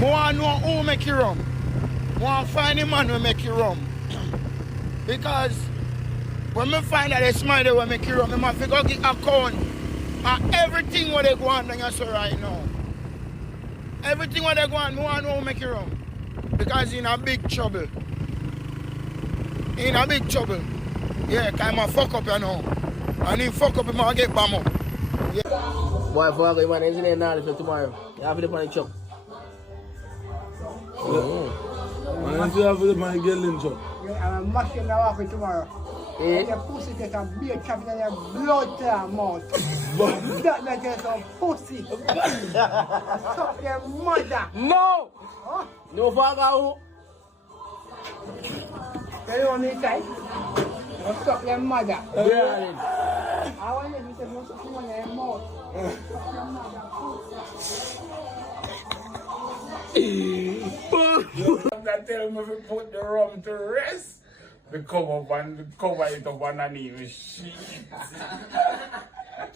I want to know who make you rum. I want to find the man who make you rum. Because when I find that it's man who make you rum, I must go get account of everything what they go on down here right now. Everything what they go on, I want to know who make you rum. Because he's in a big trouble. In a big trouble. Yeah, because I'm a fuck up you know. And he fuck up, he might get bam up. Yeah. Boy, if I go, man, engineer now for tomorrow. You have it on the chop. Man, you have it on the girl chop. I'm a machine now for tomorrow. Eh? Your pussy get a beer chopping and your blood to your mouth. That like get some pussy. Suck your mother. No! Huh? No, for I go. Tell you what me say? You suck your mother. Yeah. I want you to say you suck your mouth. Suck your mother. That tell me if you put the rum to rest, we cover it up underneath sheet.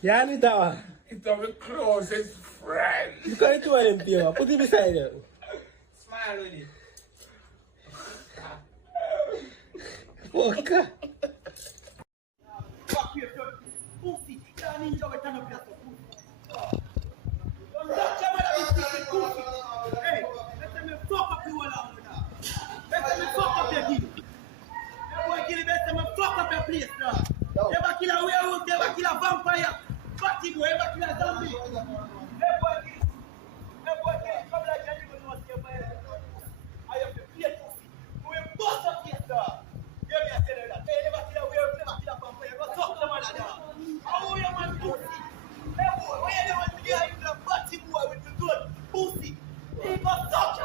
Yeah, I need that one. It's our closest friend. You can't do anything. Put it beside you. Smile with it. Fuck. Fuck you, pussy. You're a ninja with an up. Don't touch your mother with stupid pussy. Hey, let me fuck up you all out now. Let me fuck up your kid. That boy kill the best, let me fuck up your place now. Never kill a werewolf, never kill a vampire. Fatty boy, never kill a zombie. That boy kill. Come like Johnny, but not your boy. I have to play pussy. You will bust up here, sir. Give me a tell you that. Hey, never kill a werewolf, never kill a vampire. Go talk to man now. How you man pussy? Hey boy, why you the one to get you the fatty boy with the gun? Pussy. He go talk to